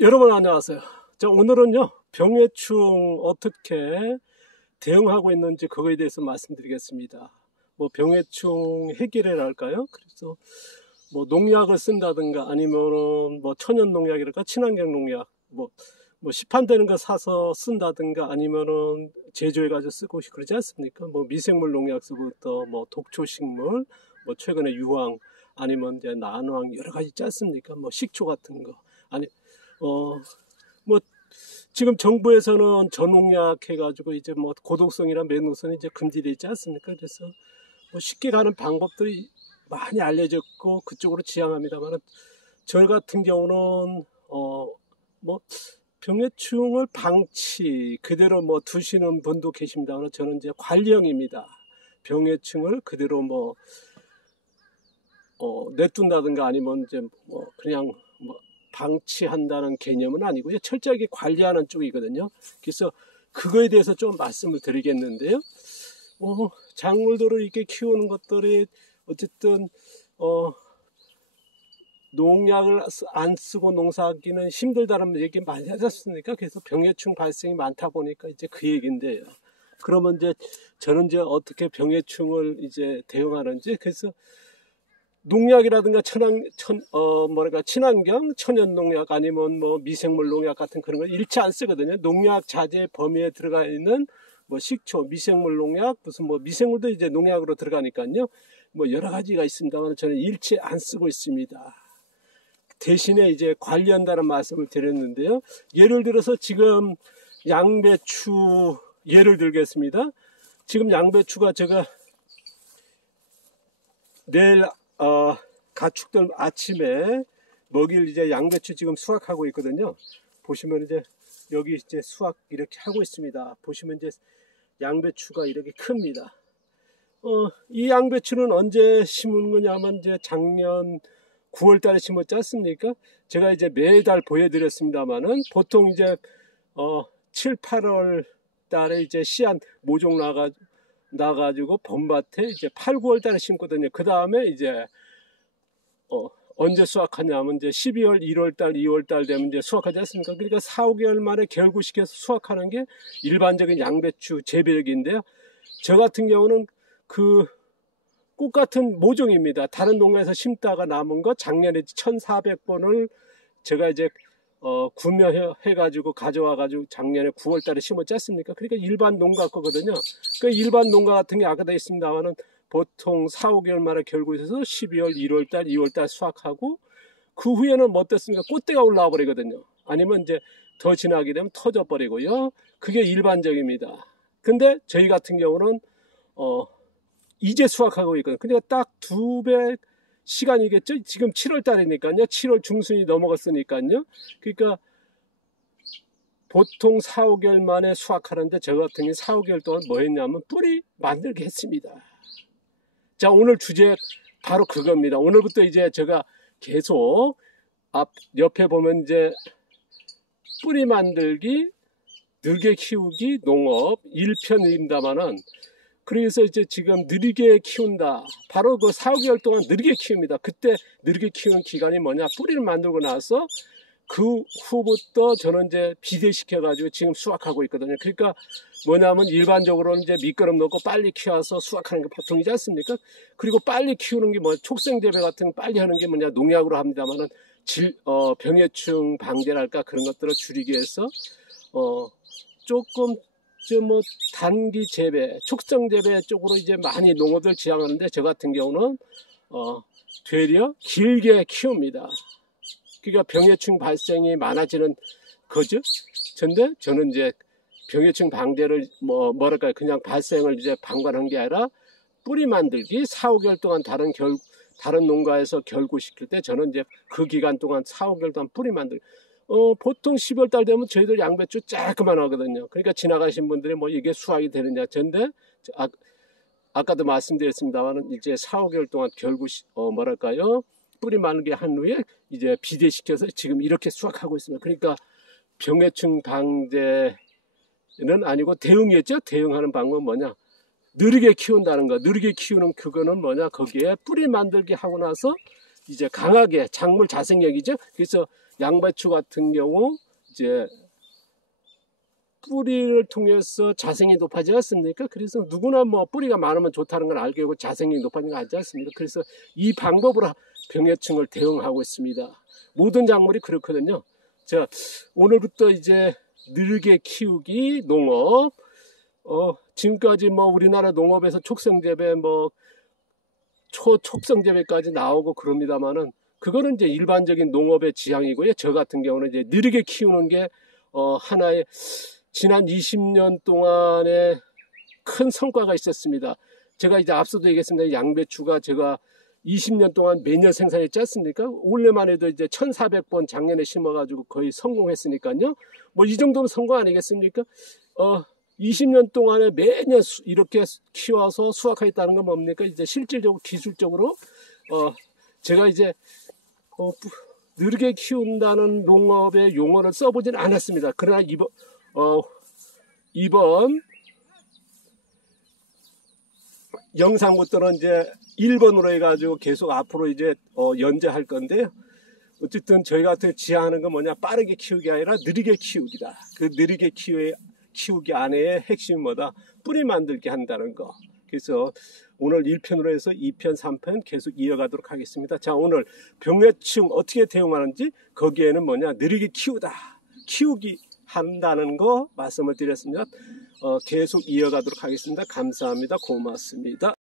여러분 안녕하세요. 자, 오늘은요 병해충 어떻게 대응하고 있는지 그거에 대해서 말씀드리겠습니다. 뭐 병해충 해결이랄까요? 그래서 뭐 농약을 쓴다든가 아니면은 뭐 천연 농약이랄까 친환경 농약 뭐 시판되는 거 사서 쓴다든가 아니면은 제조해 가지고 쓰고 그러지 않습니까? 뭐 미생물 농약서부터 뭐 독초식물 뭐 최근에 유황 아니면 이제 난황 여러 가지 있지 않습니까? 뭐 식초 같은 거 아니 뭐 지금 정부에서는 전농약 해가지고 이제 뭐 고독성이나 매nu선이 이제 금지되어 있지 않습니까? 그래서 뭐 쉽게 가는 방법들이 많이 알려졌고 그쪽으로 지향합니다만 저 같은 경우는 뭐 병해충을 방치 그대로 뭐 두시는 분도 계십니다만 저는 이제 관리형입니다. 병해충을 그대로 뭐 내둔다든가 아니면 이제 뭐 그냥 뭐 방치한다는 개념은 아니고요. 철저하게 관리하는 쪽이거든요. 그래서 그거에 대해서 좀 말씀을 드리겠는데요. 작물들을 이렇게 키우는 것들이 어쨌든 농약을 안 쓰고 농사하기는 힘들다는 얘기 많이 하셨으니까 그래서 병해충 발생이 많다 보니까 이제 그 얘기인데요. 그러면 이제 저는 이제 어떻게 병해충을 이제 대응하는지 그래서 농약이라든가 친환경, 천연 농약 아니면 뭐 미생물 농약 같은 그런 걸 일체 안 쓰거든요. 농약 자재 범위에 들어가 있는 뭐 식초, 미생물 농약, 무슨 뭐 미생물도 이제 농약으로 들어가니까요. 뭐 여러 가지가 있습니다만 저는 일체 안 쓰고 있습니다. 대신에 이제 관리한다는 말씀을 드렸는데요. 예를 들어서 지금 양배추 예를 들겠습니다. 지금 양배추가 제가 내일 가축들 아침에 먹일 이제 양배추 지금 수확하고 있거든요. 보시면 이제 여기 이제 수확 이렇게 하고 있습니다. 보시면 이제 양배추가 이렇게 큽니다. 이 양배추는 언제 심은 거냐면 이제 작년 9월 달에 심었지 않습니까? 제가 이제 매달 보여드렸습니다만은 보통 이제 7, 8월 달에 이제 씨앗 모종 나가지고 봄밭에 이제 8, 9월 달에 심거든요. 그 다음에 이제 언제 수확하냐면 이제 12월, 1월 달, 2월 달 되면 이제 수확하지 않습니까? 그러니까 4, 5개월 만에 결구시켜서 수확하는 게 일반적인 양배추 재배력인데요. 저 같은 경우는 그 꽃 같은 모종입니다. 다른 농가에서 심다가 남은 거 작년에 1,400번을 제가 이제 구매해가지고 가져와가지고 작년에 9월 달에 심었지 않습니까? 그러니까 일반 농가 거거든요. 그 일반 농가 같은 게 아까 돼 있습니다만은 보통 4, 5개월 만에 결구해서 12월, 1월 달, 2월 달 수확하고 그 후에는 뭐 어떻습니까? 꽃대가 올라와 버리거든요. 아니면 이제 더 지나게 되면 터져 버리고요. 그게 일반적입니다. 근데 저희 같은 경우는 이제 수확하고 있거든요. 그러니까 딱 2배 시간이겠죠. 지금 7월 달이니까요. 7월 중순이 넘어갔으니까요. 그러니까 보통 4, 5개월 만에 수확하는데 저 같은 경우 4, 5개월 동안 뭐 했냐면 뿌리 만들기 했습니다. 자, 오늘 주제 바로 그겁니다. 오늘부터 이제 제가 계속 옆에 보면 이제 뿌리 만들기, 느게 키우기, 농업 1편입니다만은 그래서 이제 지금 느리게 키운다. 바로 그 4, 5개월 동안 느리게 키웁니다. 그때 느리게 키우는 기간이 뭐냐? 뿌리를 만들고 나서 그 후부터 저는 이제 비대시켜가지고 지금 수확하고 있거든요. 그러니까 뭐냐면 일반적으로는 이제 미끄럼 넣고 빨리 키워서 수확하는 게 보통이지 않습니까? 그리고 빨리 키우는 게 뭐 촉생재배 같은 거 빨리 하는 게 뭐냐? 농약으로 합니다만은 병해충 방제랄까 그런 것들을 줄이기 위해서 조금 뭐 단기 재배, 촉성 재배 쪽으로 이제 많이 농어들 지향하는데 저 같은 경우는 되려 길게 키웁니다. 그러니까 병해충 발생이 많아지는 거죠. 근데 저는 이제 병해충 방제를 뭐랄까요 그냥 발생을 이제 방관한 게 아니라 뿌리 만들기 4, 5개월 동안 다른 농가에서 결구시킬 때 저는 이제 그 기간 동안 4, 5개월 동안 뿌리 만들기 보통 12월 달 되면 저희들 양배추 쬐끄만 하거든요. 그러니까 지나가신 분들이 뭐 이게 수확이 되느냐. 근데 아까도 말씀드렸습니다만 이제 4, 5개월 동안 뭐랄까요? 뿌리 만들기 한 후에 이제 비대시켜서 지금 이렇게 수확하고 있습니다. 그러니까 병해충 방제는 아니고 대응이었죠. 대응하는 방법은 뭐냐? 느리게 키운다는 거. 느리게 키우는 그거는 뭐냐? 거기에 뿌리 만들기 하고 나서 이제 강하게 작물 자생력이죠. 그래서 양배추 같은 경우 이제 뿌리를 통해서 자생이 높아지지 않습니까? 그래서 누구나 뭐 뿌리가 많으면 좋다는 걸 알게 하고 자생이 높아지는 거 알지 않습니까? 그래서 이 방법으로 병해충을 대응하고 있습니다. 모든 작물이 그렇거든요. 자, 오늘부터 이제 느르게 키우기 농업. 지금까지 뭐 우리나라 농업에서 촉성재배 뭐 초촉성재배까지 나오고 그럽니다만은 그거는 이제 일반적인 농업의 지향이고요. 저 같은 경우는 이제 느리게 키우는 게 하나의 지난 20년 동안에 큰 성과가 있었습니다. 제가 이제 앞서도 얘기했습니다. 양배추가 제가 20년 동안 매년 생산했지 않습니까? 올해만 해도 이제 1,400번 작년에 심어가지고 거의 성공했으니까요. 뭐 이 정도면 성공 아니겠습니까? 20년 동안에 매년 이렇게 키워서 수확하겠다는 건 뭡니까? 이제 실질적으로 기술적으로 제가 이제 느리게 키운다는 농업의 용어를 써보진 않았습니다. 그러나 이번 영상부터는 이제 1번으로 해가지고 계속 앞으로 이제 연재할 건데요. 어쨌든 저희 같은 지향하는 건 뭐냐, 빠르게 키우기 아니라 느리게 키우기다. 그 느리게 키우기 안에 핵심이 뭐다? 뿌리 만들게 한다는 거. 그래서 오늘 1편으로 해서 2편, 3편 계속 이어가도록 하겠습니다. 자, 오늘 병해충 어떻게 대응하는지, 거기에는 뭐냐, 느리게 키우기 한다는 거 말씀을 드렸습니다. 계속 이어가도록 하겠습니다. 감사합니다. 고맙습니다.